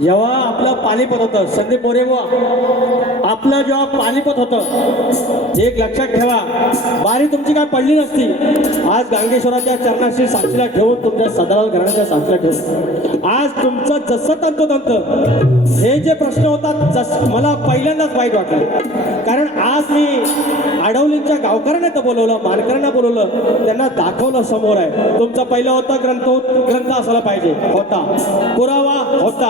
जेव्हा आपलं पानिपत होतं संदीप मोरे आपलं जेव्हा पानिपत होतं एक लक्षात ठेवा, बारी तुमची काय पडली नसती. आज गांगेश्वराच्या चरणाशी साक्षीला ठेवून तुमच्या सदालाल घराण्याच्या साक्षीला ठेवून आज तुमचं जसं तंतोतंत हे जे प्रश्न होतात मला पहिल्यांदाच वाईट वाटलं. कारण आज मी आडवलींच्या गावकऱ्यांना तर बोलवलं, मानकऱ्यांना बोलवलं, त्यांना दाखवलं समोर आहे. तुमचं पहिलं होतं ग्रंथ असायला पाहिजे होता, पुरावा होता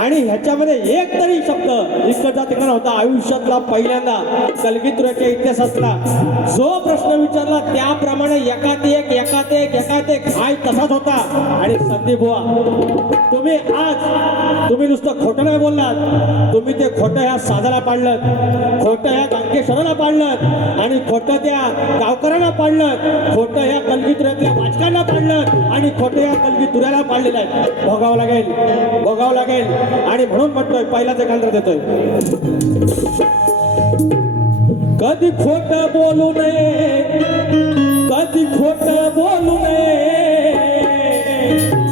आणि ह्याच्यामध्ये एक तरी शब्द इकडचा तिकडे होता. आयुष्यातला पहिल्यांदा कलगीतुऱ्याच्या इतिहासातला जो प्रश्न विचारला त्याप्रमाणे एकात एक हाय तसाच होता. आणि संदीप बुवा तुम्ही नुसतं खोटं नाही बोललात, तुम्ही ते खोटं ह्या साधाला पाडलं, खोटं ह्या गांगेश्वराला पाडलं आणि खोटं त्या गावकऱ्यांना पाडलं, खोटं ह्या कलगीतुऱ्यातल्या वाचकांना पाडलं आणि खोटं ह्या कलगीतुऱ्याला पाडलेलं आहे. भोगावं लागेल आणि म्हणून म्हणतोय पहिलाच एक अंतर देतोय. कधी खोटं बोलू नये, कधी खोटं बोलू नये,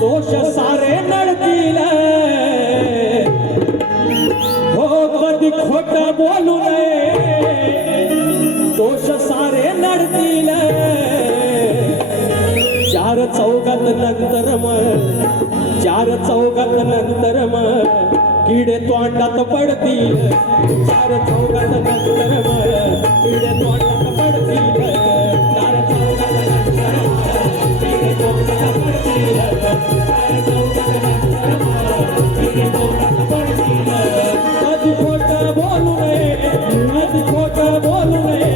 दोष सारे नडतील. हो कधी खोटं बोलू नये, दोष सारे नडतील. चार चौघात नंतर मग किडे तोंडात पडतील. चार चौघात नंतर मग किडे तोंडात पडतील. चार चौघात नंतर मग किडे तोंडात पडतील. चार चौघात नंतर मग किडे तोंडात पडतील. कधी खोटं बोलू नये, कधी खोटं बोलू नये,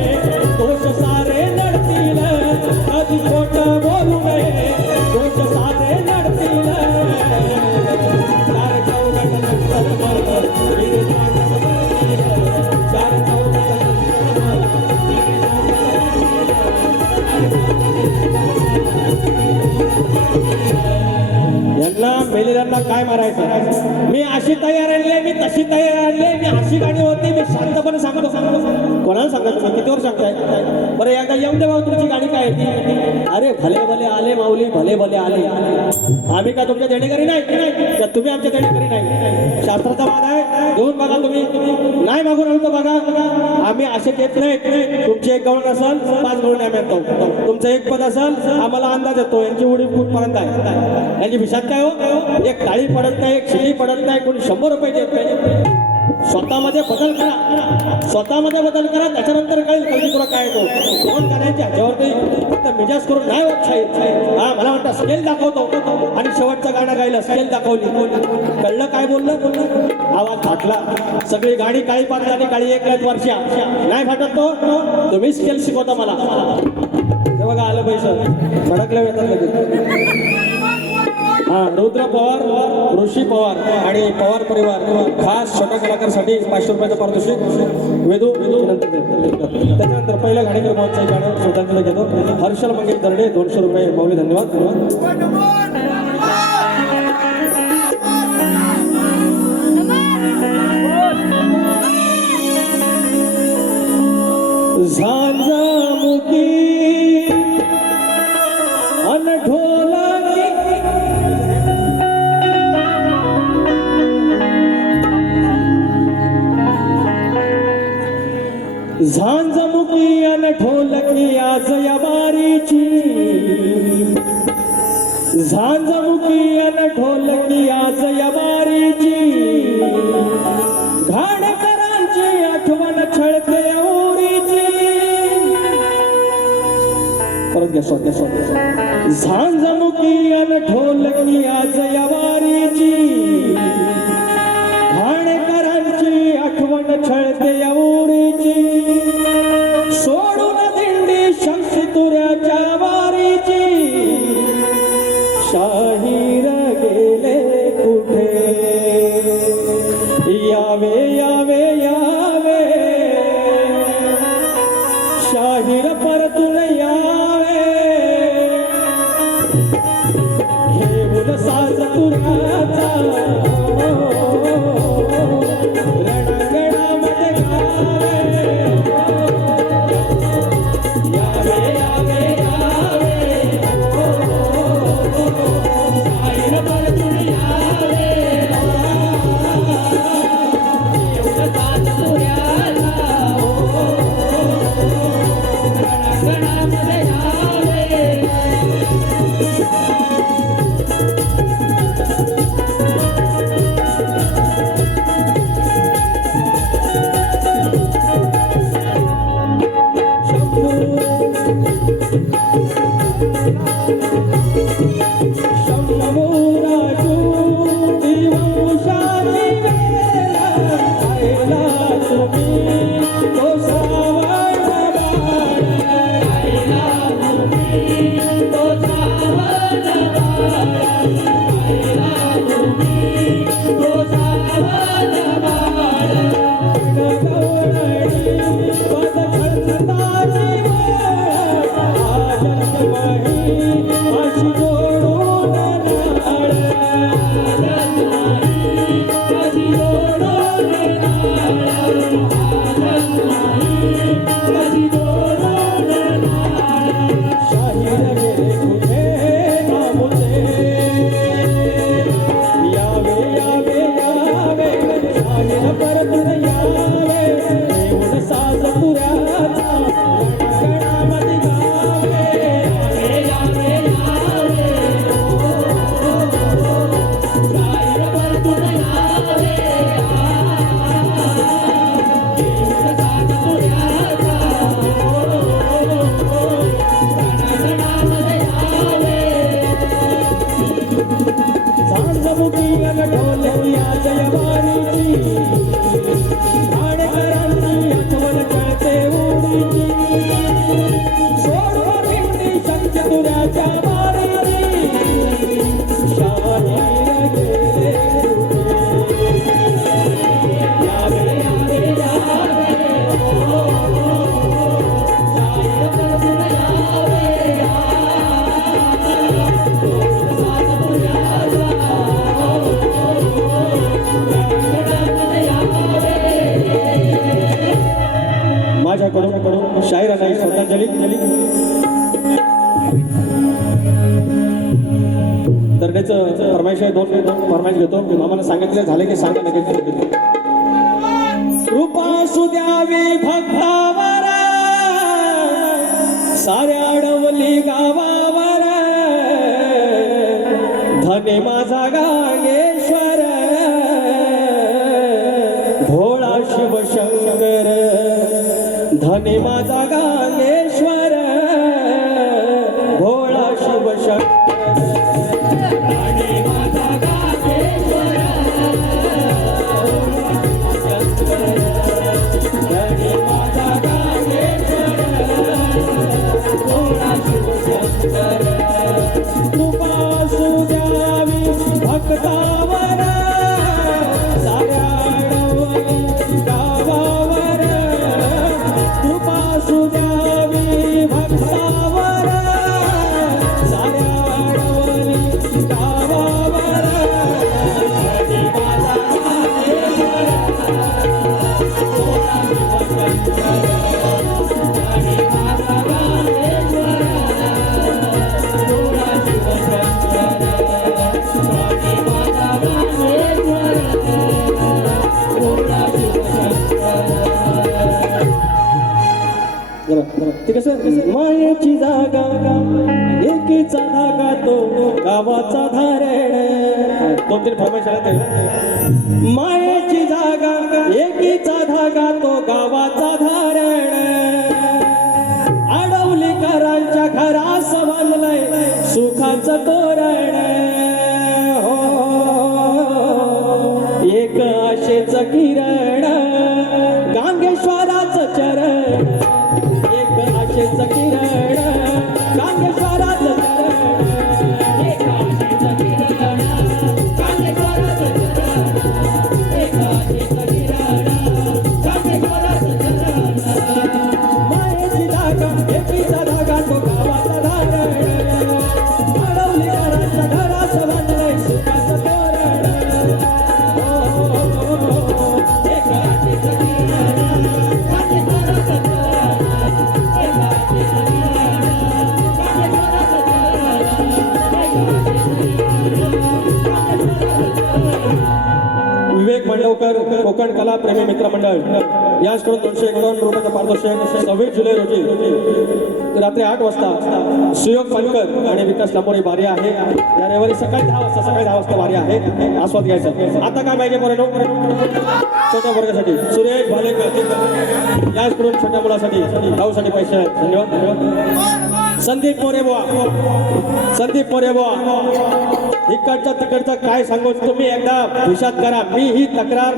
दोष सारे नडतील. कधी खोटं बोलू नये, दोष सारे नडतील. चार चौघात नंतर मग किडे तोंडात पडतील. चार चौघात नंतर यांना मेलेल्यांना काय मारायचं. मी अशी तयार आणले, मी तशी तयार आणले, मी अशी गाणी होती, मी शांतपणे सांगतो. कोणाला सांगा तुम्ही किती वर सांगताय. बरं एकदा येऊन दे भाऊ तुमची गाणी काय ती. अरे भले भले आले माऊली, भले भले आले. आम्ही काय तुमच्या देणेकरी नाही का तुम्ही आमच्या देणेकरी नाही. शास्त्राचा वाद आहे, घेऊन बघा तुम्ही नाही मागून आलो तर बघा. आम्ही असे घेत नाही. तुमची एक गवळण असेल 5 गवळण आम्ही आणतो. तुमचं एक पद असेल आम्हाला अंदाज येतो यांची उडी कुठपर्यंत आहे. यांची विषात काय हो, एक ताळी पडत नाही, एक शिडी पडत नाही, कोणी 100 रुपये देत नाही. स्वतःमध्ये बदल करा, त्याच्यानंतर कळेल कधी तुला काय येतो. दोन गाण्याच्या ह्याच्यावरती फक्त मिजाज करून नाही होत शाहीर. हा मला वाटतं स्केल दाखवतो आणि शेवटचं गाणं गायलं स्केल दाखवली. कळलं काय बोललं, आवाज फाटला. सगळी गाडी काळी पाच झाली, काळी 1 वर्षा नाही फाटत तो. तुम्ही स्केल शिकवता मला. ते बघा आलं पैसे भडकलं येतात. हा रुद्र पवार, ऋषी पवार आणि पवार परिवार खास छोट्या कलाकारासाठी 500 रुपयाचं पारितोषिक वेदू त्याच्यानंतर पहिल्या गाणी क्रमांकाचं गाणं श्रोतांकडे घेतो. हर्षल मंगेश दर्डे 200 रुपये माऊली. धन्यवाद. झांजामुखी अन ढोलकी झांजमुखी अन ढोलकी आज या बारीची. झांजमुखी अन ढोलकी आज या बारीची. घाणकरांची आठवण छळते औरीची. परत घ्या स्वतः. झांजमुखी अन ढोलकी आज या बारीची. घाणकरांची आठवण छळते औरीची. सोडून दिंडी शक्ती तुऱ्याच्या वारीची. शाहीर गेले कुठे, यावे यावे यावे. शाहीर परतून यावे. घेऊन साज तुऱ्याचा रणगडामध्ये गावे. यावे यावे यावे. माझ्याकडून शायरांना श्रद्धांजली तरण्याचं फरमाईश आहे. दोन फरमाईश घेतो. आम्हाला सांगितलं झालं की सांगा लगेच. कृपा सुद्यावी भक्तावर साऱ्या अडवली गावावर धने माझा गागेश्वर भोळा शिवशंकर धने माझा गागेश्वर भोळा शिवशंकर भक्तावर साऱ्या अडवली गावावर कृपा सुद्यावी भक्तावर साऱ्या अडवली गावावर ते कसं मायेची जागा एकीचा धागा तो गावाचा धारण. 2-3 फरमाईश आल्या. मायेची जागा एकीचा धागा तो गावाचा धारण अडवलीकरांच्या घरास बांधलंय सुखाचं तोरण. एक आशेच किरण गांगेश्वराचं चरण एक आशेच किरण गांगेश्वराचं चरण एक आशेच किरण गांगेश्वराचं चरण एक आशेच किरण गांगेश्वराचं चरण. मायेची धागा एकीचा धागा तो गावाचा धारण अडवलीकरांच्या घरात बांधलंय सुखाचं तोरण. एक आशेच किरण गांगेश्वराचं विवेक मंडवकर कोकण कला प्रेमी मित्र मंडळ याचकडून 251 रुपयाचं पारितोषिक 26 जुलै रोजी रात्री 8 वाजता सुयोग पालकर आणि विकास लांबोरे बारी आहे. या रविवारी सकाळी 10 वाजता बारी आहे. आस्वाद घ्यायचा. आता काय पाहिजे पोरांनो? छोट्या वर्गासाठी सुरेश भालेकर, याचकडून छोट्या मुलासाठी भाऊसाठी पैसे आहेत. धन्यवाद. संदीप मोरे बुवा, इकडच्या तिकडचं काय सांगू तुम्ही एकदा हिशात करा. मी ही तक्रार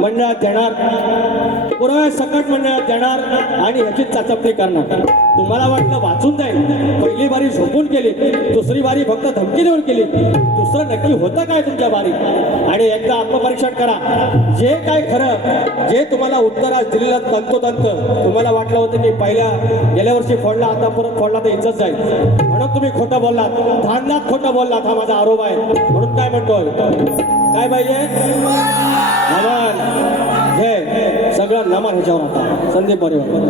मंडळात देणार, पुराव्या सकट मंडळात देणार आणि ह्याची चाचपणी करणार. तुम्हाला वाटलं वाचून जाईल, पहिली बारी झोपून केली, दुसरी बारी फक्त धमकी देऊन केली, दुसरं नक्की होतं काय तुमच्या बारी? आणि एकदा आत्मपरीक्षण करा. जे काय खरं, जे तुम्हाला उत्तर आज दिलेलं तंतोतंत तुम्हाला वाटलं होतं की गेल्या वर्षी फोडला, आता परत फोडला तर इज्जत जाईल म्हणून तुम्ही खोटं बोललात, धांदलात खोटं बोललात. हा माझा आरोप आहे. म्हणून काय म्हणतोय, काय पाहिजे? नमन हे सगळं नमन ह्याच्यावर आता संदीप बरोबर.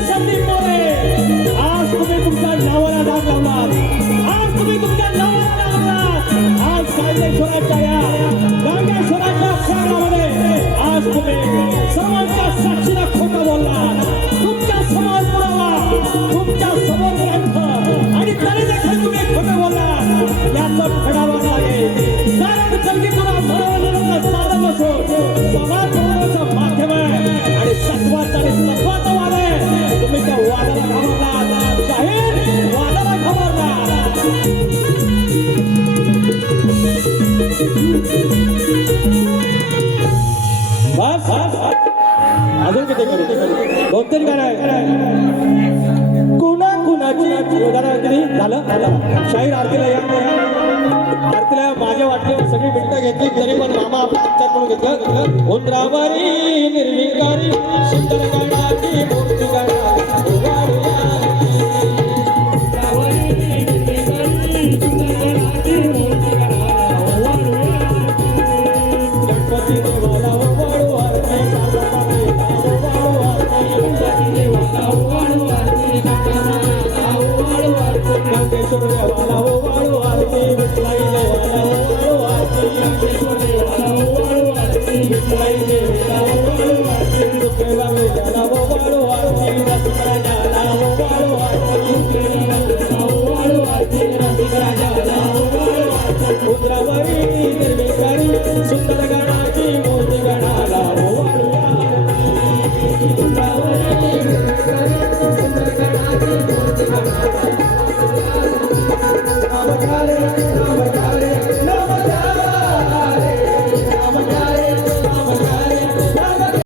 संदीप मोरे, आज तुम्ही तुमच्या नावाला दाद लावलात, आज तुम्ही तुमच्या नावाला लावलात. आज गांगेश्वराच्या शहरामध्ये आज तुम्ही सर्वांच्या साक्षीला खोटं बोललात. तुमच्या समोर पुरावा, तुमच्या समोर ग्रंथ आणि तरी देखील तुम्ही खोटं बोललात. याचा फेडावा लागेल. कारण कलगीतुरा मनोरंजनाचं साधन नसून समाज बनवण्याचं माध्यम आहे आणि सत्वाचा आणि सत्वाचा वाद आहे. तुम्ही त्या वादाला घाबरला, जाहीर वादाला घाबरला. बस अजून किती करू? 2-3 गाणं आहे. कुणाची उदाहरण झालं. शाहीर आरतीला या माझ्या वाटल्यावर सगळी मिठ्ठ घेतली, तरी पण मामा आपल्या आमच्यात म्हणून घेतलं. उंदरावरी निर्विकारी सुंदर गाण्याची मूर्ती गणपती देवाला ओवाळू आरती, गंगेश्वर देवाला ओवाळू आरती, विठलाई देवाला ओवाळू आरती, गंगेश्वर देवाला ओवाळू आरती, विठलाई देवाला ओवाळू आरती, दुखेला वेळेला ओवाळू आरती, रसिकराजाला ओवाळू आरती, ओवाळू आरती, रसिकराजाला ओवाळू आरती. उंदरावरी निर्विकारी सुंदर